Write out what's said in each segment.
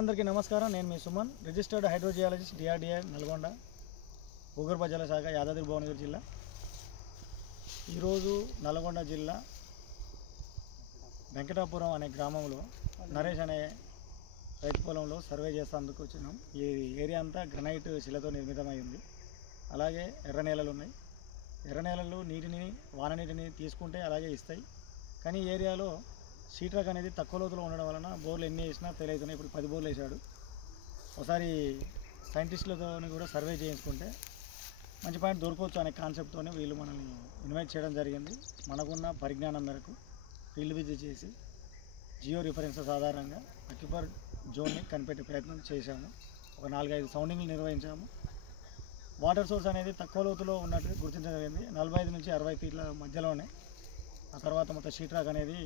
అందరికీ నమస్కారం. నేను మీ సుమన్, రిజిస్టర్డ్ హైడ్రోజియాలజిస్ట్, డిఆర్డిఐ నల్గొండ, భూగర్భ జల శాఖ, యాదాద్రి భువనగిరి జిల్లా. ఈరోజు నల్గొండ జిల్లా వెంకటాపురం అనే గ్రామంలో నరేష్ అనే రైతు పొలంలో సర్వే చేసేందుకు వచ్చినాం. ఈ ఏరియా అంతా గ్రనైట్ శిలతో నిర్మితమై ఉంది. అలాగే ఎర్ర నేలలు ఉన్నాయి. ఎర్ర నేలలు నీటిని, వాన నీటిని తీసుకుంటే అలాగే ఇస్తాయి. కానీ ఈ ఏరియాలో సీట్రక్ అనేది తక్కువ లోతులో ఉండడం వలన బోర్లు ఎన్ని వేసినా తెలియతున్నాయి. ఇప్పుడు 10 బోర్లు వేసాడు. ఒకసారి సైంటిస్టులతో కూడా సర్వే చేయించుకుంటే మంచి పాయింట్ దొరకవచ్చు అనే కాన్సెప్ట్తోనే వీళ్ళు మనల్ని ఇన్వైట్ చేయడం జరిగింది. మనకున్న పరిజ్ఞానం మేరకు ఫీల్డ్ విజిట్ చేసి జియో రిఫరెన్సెస్ ఆధారంగా అక్యుపర్ జోన్ని కనిపెట్టే ప్రయత్నం చేశాము. ఒక 4-5 సౌండింగ్లు నిర్వహించాము. వాటర్ సోర్స్ అనేది తక్కువ లోతులో ఉన్నట్టు గుర్తించడం జరిగింది. 45 నుంచి 60 ఫీట్ల మధ్యలోనే. ఆ తర్వాత మొత్తం సీట్రాక్ అనేది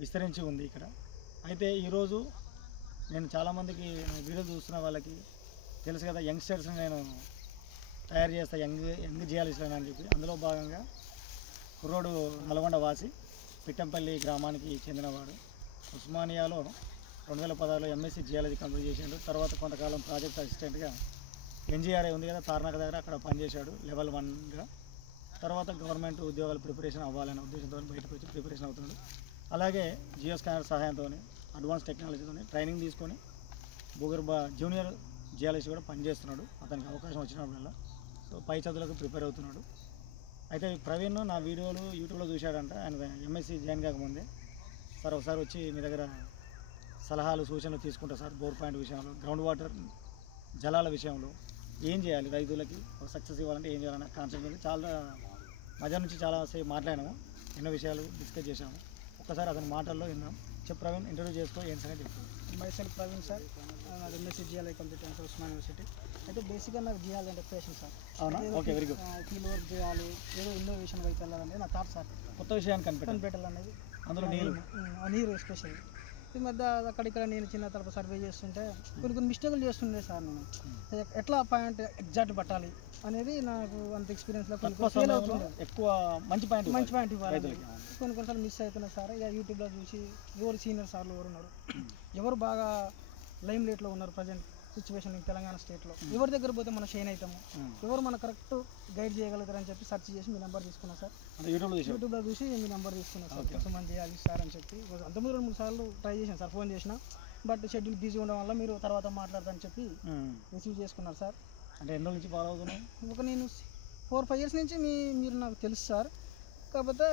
విస్తరించి ఉంది ఇక్కడ. అయితే ఈరోజు నేను చాలామందికి వీడియో చూస్తున్న వాళ్ళకి తెలుసు కదా, యంగ్స్టర్స్ని నేను తయారు చేస్తా, యంగ్ జియాలజిస్ట్ అని చెప్పి. అందులో భాగంగా కుర్రోడు నల్గొండ వాసి, పిట్టంపల్లి గ్రామానికి చెందినవాడు. ఉస్మానియాలో 2016లో ఎంఎస్సీ జియాలజీ కంప్లీట్ చేశాడు. తర్వాత కొంతకాలం ప్రాజెక్ట్ అసిస్టెంట్గా ఎన్జిఆర్ఐ ఉంది కదా తార్నాక దగ్గర, అక్కడ పనిచేశాడు లెవెల్ 1గా. తర్వాత గవర్నమెంట్ ఉద్యోగాలు ప్రిపరేషన్ అవ్వాలనే ఉద్దేశంతో బయటకు వచ్చి ప్రిపరేషన్ అవుతున్నాడు. అలాగే జియో స్కానర్ సహాయంతో అడ్వాన్స్ టెక్నాలజీతో ట్రైనింగ్ తీసుకొని భూగర్భ జూనియర్ జియాలజిస్ట్ కూడా పనిచేస్తున్నాడు. అతనికి అవకాశం వచ్చినప్పుడల్లా పై చదువులకు ప్రిపేర్ అవుతున్నాడు. అయితే ప్రవీణ్ నా వీడియోలు యూట్యూబ్లో చూశాడంట. ఆయన ఎంఎస్సీ జాయిన్ కాకముందే, సార్ ఒకసారి వచ్చి మీ దగ్గర సలహాలు సూచనలు తీసుకుంటా సార్, బోర్ పాయింట్ విషయంలో, గ్రౌండ్ వాటర్ జలాల విషయంలో ఏం చేయాలి, రైతులకి ఒక సక్సెస్ ఇవ్వాలంటే ఏం చేయాలన్న కాన్సెప్ట్ ఉంది. చాలా మధ్య నుంచి చాలాసేపు మాట్లాడాము, ఎన్నో విషయాలు డిస్కస్ చేశాము. ఒక్కసారి అతని మాటల్లో విన్నాం. చెప్పు ప్రవీణ్, ఇంటర్వ్యూ చేసుకో, ఏం సంగతి చెప్తాను. మైసెల్ఫ్ ప్రవీణ్ సార్, నాది ఎంఎస్సీ జియాలజీ కంప్లీట్ అయిన ఉస్మానియా యూనివర్సిటీ. అయితే బేసిక్గా నాకు జియాలజీ అంటే ప్యాషన్ సార్. అవునా? Okay, very good. Field work చేయాలి, ఏదో ఇన్నోవేషన్ వైపు వెళ్ళాలనేది నా థాట్ సార్. కొత్త విషయాన్ని కనిపెట్టాలనేది. అందులో నీరు ఎస్పెషల్ ఈ మధ్య అక్కడిక్కడ నేను చిన్న తరపు సర్వే చేస్తుంటే కొన్ని మిస్టేకులు చేస్తుండే సార్. నేను ఎట్లా పాయింట్ ఎగ్జాక్ట్ పట్టాలి అనేది నాకు అంత ఎక్స్పీరియన్స్లో ఫెయిల్ అవుతుంది. ఎక్కువ మంచి పాయింట్ ఇవ్వాలి, కొన్నిసార్లు మిస్ అవుతున్నాయి సార్. ఇక యూట్యూబ్లో చూసి ఎవరు సీనియర్ సార్లు ఎవరు ఉన్నారు, ఎవరు బాగా లైమ్ లైట్లో ఉన్నారు ప్రజెంట్ సిచ్యువేషన్ తెలంగాణ స్టేట్లో, ఎవరి దగ్గర పోతే మనం షైన్ అవుతాము, ఎవరు మన కరెక్ట్ గైడ్ చేయగలుగుతారని చెప్పి సెర్చ్ చేసి మీ నెంబర్ తీసుకున్నా సార్. యూట్యూబ్లో చూసి మీ నెంబర్ తీసుకున్నా సార్. కొంచెం మంది చేయాలి సార్ అని చెప్పి అంతకుముందు 2-3 సార్లు ట్రై చేశాను సార్, ఫోన్ చేసిన. బట్ షెడ్యూల్ బిజీ ఉండడం వల్ల మీరు తర్వాత మాట్లాడతారని చెప్పి రిసీవ్ చేసుకున్నారు సార్. అంటే ఎన్నో నుంచి ఫాలో అవుతున్నాయి? ఒక నేను 4-5 ఇయర్స్ నుంచి మీరు నాకు తెలుసు సార్. కాకపోతే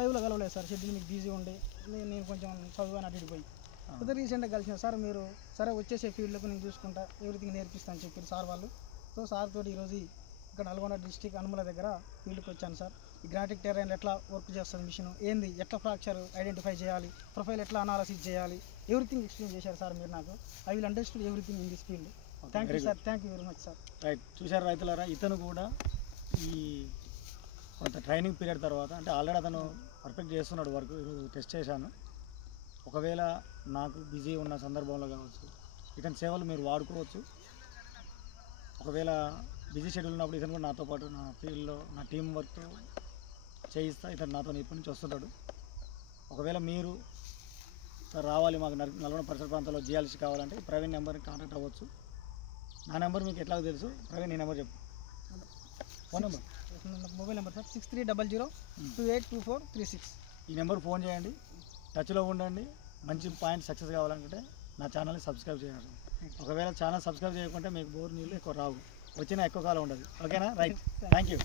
లైవ్లో కలవలేదు సార్, షెడ్యూల్ మీకు బిజీ ఉండి నేను కొంచెం చదువు అటు పోయి. అయితే రీసెంట్గా కలిసిన సార్, మీరు సరే వచ్చేసే ఫీల్డ్లోకి నేను చూసుకుంటా, ఎవ్రీథింగ్ నేర్పిస్తాను అని చెప్పారు సార్ వాళ్ళు. సో సార్ తోటి ఈరోజు ఇక్కడ నల్గొండ డిస్టిక్ అనుమల దగ్గర ఫీల్డ్కి వచ్చాను సార్. ఈ గ్రాటిక్ టెర్రైన్ ఎట్లా వర్క్ చేస్తుంది, మిషన్ ఏంది, ఎట్లా ఫ్రాక్చర్ ఐడెంటిఫై చేయాలి, ప్రొఫైల్ ఎట్లా అనాలసిస్ చేయాలి, ఎవ్రీథింగ్ ఎక్స్ప్లెయిన్ చేశారు సార్ మీరు నాకు. I will understand everything in this field. Thank you sir, thank you very much sir. Right, చూశారు రైతులారా, ఇతను కూడా ఈ కొంత ట్రైనింగ్ పీరియడ్ తర్వాత, అంటే ఆల్రెడీ అతను పర్ఫెక్ట్ చేస్తున్నాడు వర్క్. ఈరోజు టెస్ట్ చేశాను. ఒకవేళ నాకు బిజీ ఉన్న సందర్భంలో కావచ్చు, ఇతని సేవలు మీరు వాడుకోవచ్చు. ఒకవేళ బిజీ షెడ్యూల్ ఉన్నప్పుడు ఇతను కూడా నాతో పాటు నా ఫీల్డ్లో నా టీం వర్క్తో చేయిస్తా. ఇతను నాతో ఇప్పటి నుంచి వస్తున్నాడు. ఒకవేళ మీరు రావాలి, మాకు నల్గొండ పరిసర ప్రాంతాల్లో జియాలజీ కావాలంటే ప్రవీణ్ నెంబర్ని కాంటాక్ట్ అవ్వచ్చు. నా నెంబర్ మీకు ఎట్లా తెలుసు? ప్రవీణ్, నీ నెంబర్ చెప్పు. Phone number, mobile number sir 6300282436. ఈ నెంబర్ ఫోన్ చేయండి, టచ్లో ఉండండి. మంచి పాయింట్ సక్సెస్ కావాలనుకుంటే నా ఛానల్ని సబ్స్క్రైబ్ చేయండి. ఒకవేళ ఛానల్ సబ్స్క్రైబ్ చేయకుంటే మీకు బోర్ నీళ్ళు ఎక్కువ రావు, వచ్చినా ఎక్కువ కాలం ఉండదు. ఓకేనా? Right, thank you.